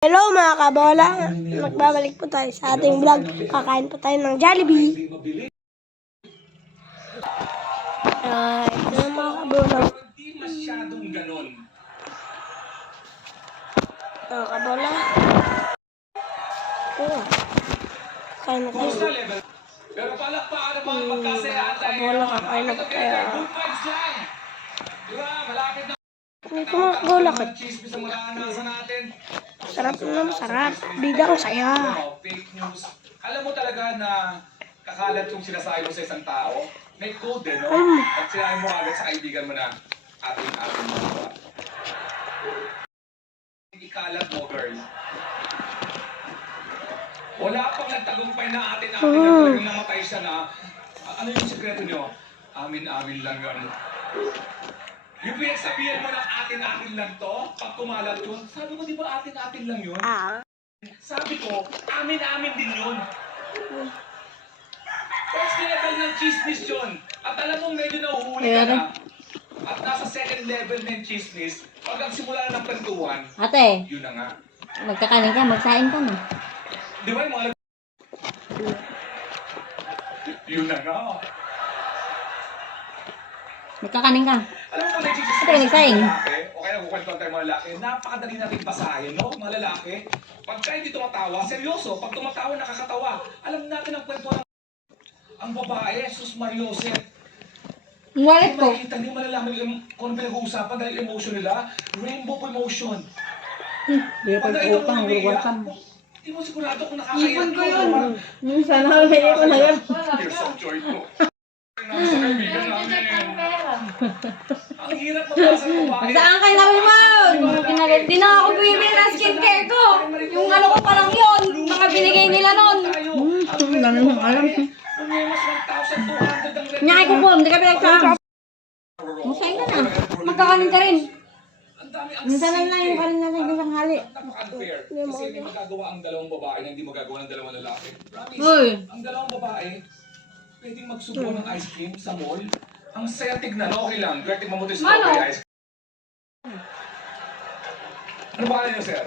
Hello mga kabola, magbabalik po tayo sa ating vlog. Kakain po tayo ng Jollibee. Ito mga kabola. Mga kabola. Kain na tayo. Kabola, kakain na po tayo. Ito mga kabola. Sarap na masarap. Bidang saya. Alam mo talaga na kakalat yung sinasabi mo sa isang tao? May code eh, no? At sinabi mo agad sa kaibigan mo na ating mo. Ikalat mo, girl. Wala pang nagtagumpay na atin na talagang namatay siya na ano yung sikreto nyo? Amin lang yun. Yung pinagsabihan mo ng atin lang to, pag kumalat yun, sabi mo di ba atin lang yun? Sabi ko, amin din yun. First level ng chismis yun. At alam mo medyo nahuhuli ka na. At nasa second level ng chismis, pag ang simula na ng kwentuhan, Ate, yun na nga. magkakanin ka, magsain ka na. Di ba yung mga yun na nga. Magkakanin ka. Alam mo kung nagchichismis Ate, nagsaing. o kaya nagkukwentuhan tayo mga lalaki, napakadali natin basahin, no? Mga lalaki, pagka hindi tumatawa, seryoso, pag tumatawa, nakakatawa. Alam natin ang kwento ng ang babae, Sus Mariose. Wallet ko. Makikita niyo, malalaman yung kung pinag-uusapan dahil emotion nila, rainbow po emotion. Hindi pa utang, huwag ka mo. Hindi mo sigurado kung nakakaiyak. Ipon ko yun. Sana kaya ko na yan. Tears of joy po. Sa kaibigan namin. Ang hirap mabasa ng babae. Saan kayo namin mo? Di na ako bumibili ng skincare ko. Yung ano ko parang yun. Mga binigay nila nun. Ang dami mong alam. Mas 1,200 ang red. Nyakay ko po, hindi ka pinagsahan. Masain ka na. Magkakanin ka rin. Minsan lang yung kanin natin yung tanghali. Napaka-unfair. Kasi hindi magagawa ang dalawang babae na hindi magagawa ng dalawang lalaki. Promise. Uy. Ang dalawang babae, pwedeng magsubo ng ice cream sa mall. Ang saya tignan, okay lang. Kaya tignan mo ito yung strawberry ice cream. Ano ba niyo, sir?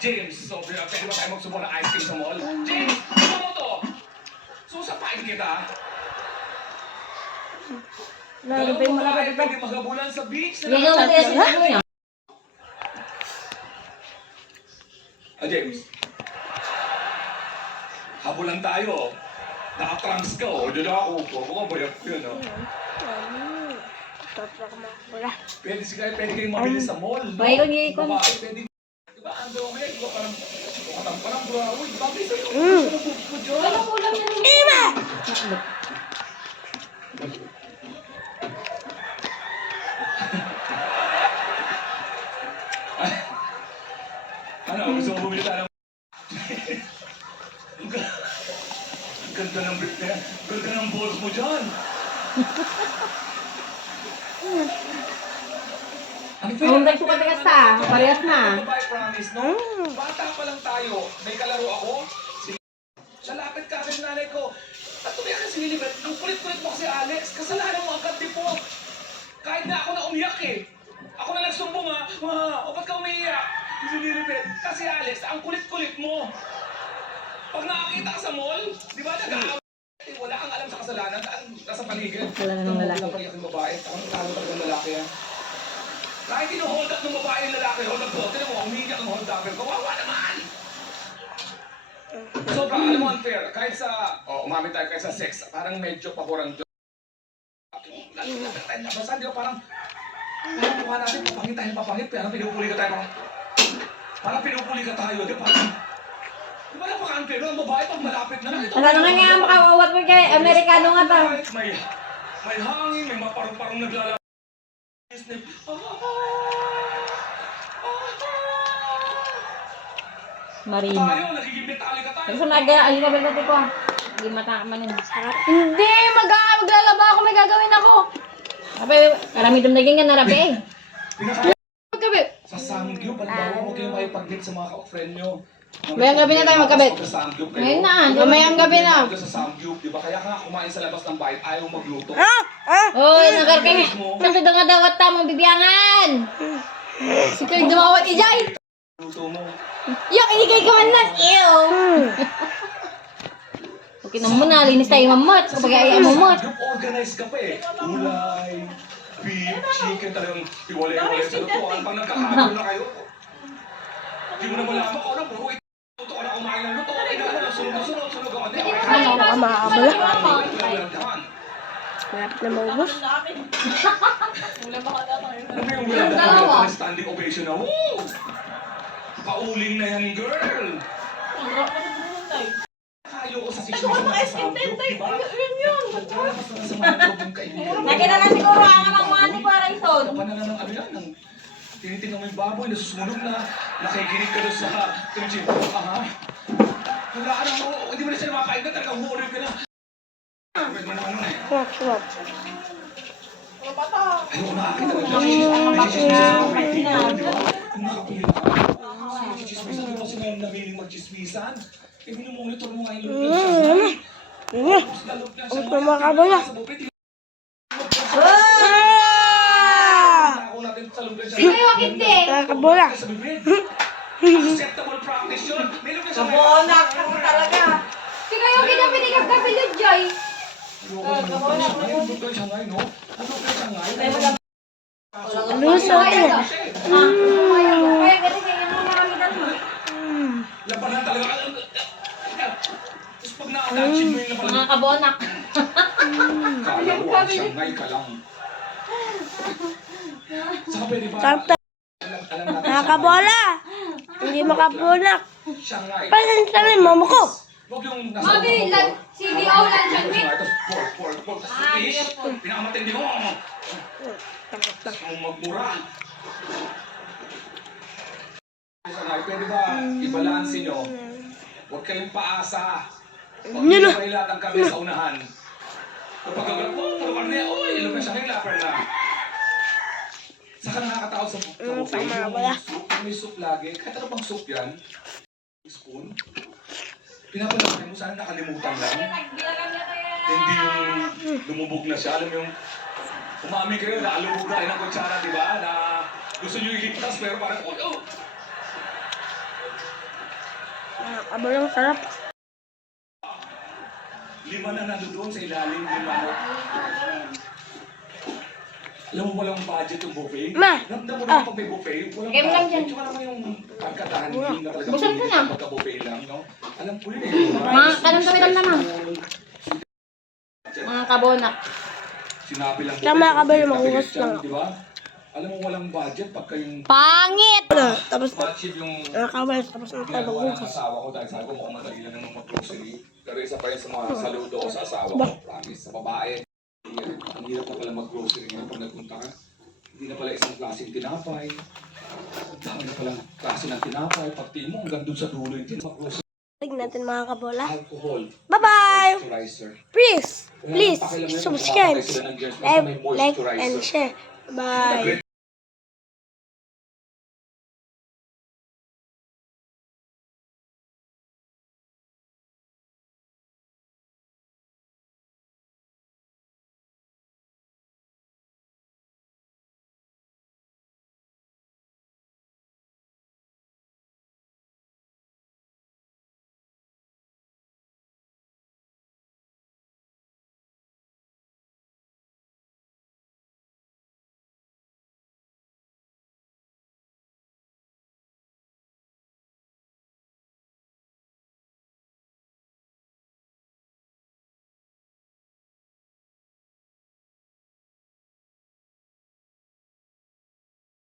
James, so pwede ba tayo magsubo ng ice cream sa mall? James, ano mo to? Susapain kita. Lalabay mo na ba dito? Pwede magabulan sa beach. Ligaw na tayo sa ano yan. James. Habulan tayo. Naka-trunks ka, oh. Diyan ako. Huwag ka bayat ko yun, oh. Pwede kayong mabili sa mall, no? Bahay ko niya ikon. Babae, pwede. Diba, ang daw ngayon, diba, parang parang burahoy. Bagay sa'yo. Ano ko lang yan? Ima! Ano, gusto mo bumili tayo ng... Ang ganda ng brief na yan. Ganda ng balls mo dyan. Ang tayo sukat ka sa, parehas na. Babae, promise, no? Bata pa lang tayo. May kalaro ako. Lalapit ka agad nanay ko. At tumiyak si Lilibet. Ang kulit-kulit mo kasi Alex. Kasalanan mo agad di po. Kahit na ako na umiyak eh. Ako na nagsumbong ha. O ba't ka umiiyak? Si Lilibet. Kasi Alex, ang kulit-kulit mo. Pag nakakita ka sa mall, di ba nag-aaway? Wala kang alam sa kasalanan. Nasa paligid. Wala na ng lalaki. Ang pag-iyak ng babae. Ang talo talaga ng lalaki yan. Kahit ino-hold up ng babae yung lalaki, hold up ko. Tinan mo, umiiyak ang hold up. Kawawa naman! Sobra, alam mo, unfair. Kahit sa, umamit tayo kahit sa sex, parang medyo paborang Diyos. Lapit tayo nabasan, di ba? Parang mukha natin, papangit. Parang pinupuli ka tayo. Parang pinupuli ka tayo, di ba? Di ba napaka-unfair? Ang babae, pag malapit na lang. Ano nga makawawat mo kay Amerikano nga to? May hangin, may maparong-parong naglalaro. Marina. Tayo, nagiging metalik ka tayo. Kasi ayun ka ba natin ko? Hindi matakaman yun. Hindi! Maglalaba ako, may gagawin ako. Sabi, karami dumdagin ka na rabi eh. Magkabit. Sa Samgyup, halimbawa, huwag kayong makipag-date sa mga ka-friend nyo. Mayang gabi na tayo magkabit. Ngayon na, mayang gabi na. Sa Samgyup, di ba? Kaya ka nga kumain sa labas ng bahay, ayaw magluto. Oy, nakarkay. Kasi doon nga daw at tamang bibiyangan. Si Kay dumawat ijay. niluto mo. Yung iligay ko man lang. Ew. Okay na mo na, linis tayo mamot. Kapag ay mamot. Group organized ka pa eh. Gulay, beef, chicken, talagang iwalay-iwalay sa lutuan. Pag nagkakaroon na kayo, hindi mo na malaman ko na, puro ito ka na kumain ng luto. Ay, na, sunod ako. Ano ka makakabala? Malapit na maubos. Ano ba yung wala na standing ovation na, woo! Pauling na yan, girl! Kayo ko sa situation na sa group, diba? Wala mas na sa mga group yung kaibigan. Nakita na siguro ang mga mga ni Parayson. Ano na ng ano yan, ng tinitingnan mo yung baboy, nasusunod na, nakikinig ka doon sa kimchi. Aha. Wala ka na mo, hindi mo na siya makain ka, talagang humorib ka na. Pwede mo na ano eh. Swap. Ayoko nakakita ng di ba? Kung nakapili ka, chismisan, di ba sila yung nabiling magchismisan? Eh, minumonitor mo nga yung loob niya. Tapos lalog niya siya. Ano makakabala? Sa bupit, ako natin sa loob niya siya. Sino yung hindi? Nakakabala. Sa bibig. Acceptable practice yun. May loob niya siya. Kabonak ka talaga. Sino yung kinapinigap ka pilod, Joy? Luso eh. Kaya kasi kaya mo maramitan mo. Labanan talaga. Tapos pag na-achieve mo yung labanan, Mga kabonak. kala ko, Shanghai ka lang. Saka pwede ba? Sarap na. Alam natin, Nakakabola. Hindi makapunak. Shanghai. Paano sa mama ko? Huwag yung nasa Mami, CBO lang siya. pork, tapos fish. Pinakamatindi mo. Tapos yung magmura. Shanghai, pwede ba i-balansin nyo? Huwag kayong paasa. Huwag Yun nyo na. kayo lahat ang kami sa unahan. Kapag kagalang, puro karne, ilog na Shanghai, lapar na. Saka nakakatakot sa buffet, tama, wala. yung may soup lagi, kahit ano bang soup yan, spoon, pinapalagay mo, sana nakalimutan lang. Hindi yung lumubog na siya, alam mo yung umami kayo, nakalubog na kayo ng kutsara, di ba? Na gusto nyo iligtas, pero parang, oh! Nakakabolang sarap. 5 na nandoon sa ilalim, 5 na. Alam mo walang budget yung buffet? Ma! Ramdam mo naman pag may buffet, walang Game lang budget. dyan. Tsaka naman yung pagkatahan, hindi na talaga Busog ka na. pagka-buffet lang, no? Alam ko yun eh. Mga kanang kami lang naman. Mga kabonak. Sinabi lang Tama ka ba yung makuha lang? Di ba? Alam mo walang budget pagka yung Pangit! Tapos ma-achieve yung nakakabala. Tapos na tayo ginagawa ng magbukas. asawa ko dahil sabi ko mukhang madali lang naman mag-grocery. Pero isa pa yun sa mga saludo ko sa asawa ko. Promise, sa babae. Ang hirap na pala mag-grocery ngayon pag nagpunta ka. Hindi na pala isang klaseng tinapay. Ang dami na palang klase ng tinapay. Pag tingin mo hanggang dun sa dulo yung tinapay. Tignan natin mga kabola. Alcohol. Bye-bye! Moisturizer. Please, Wala please, nang pakialam yan kung subscribe, nakapatay sila ng germs basta may like, and moisturizer. share. Bye!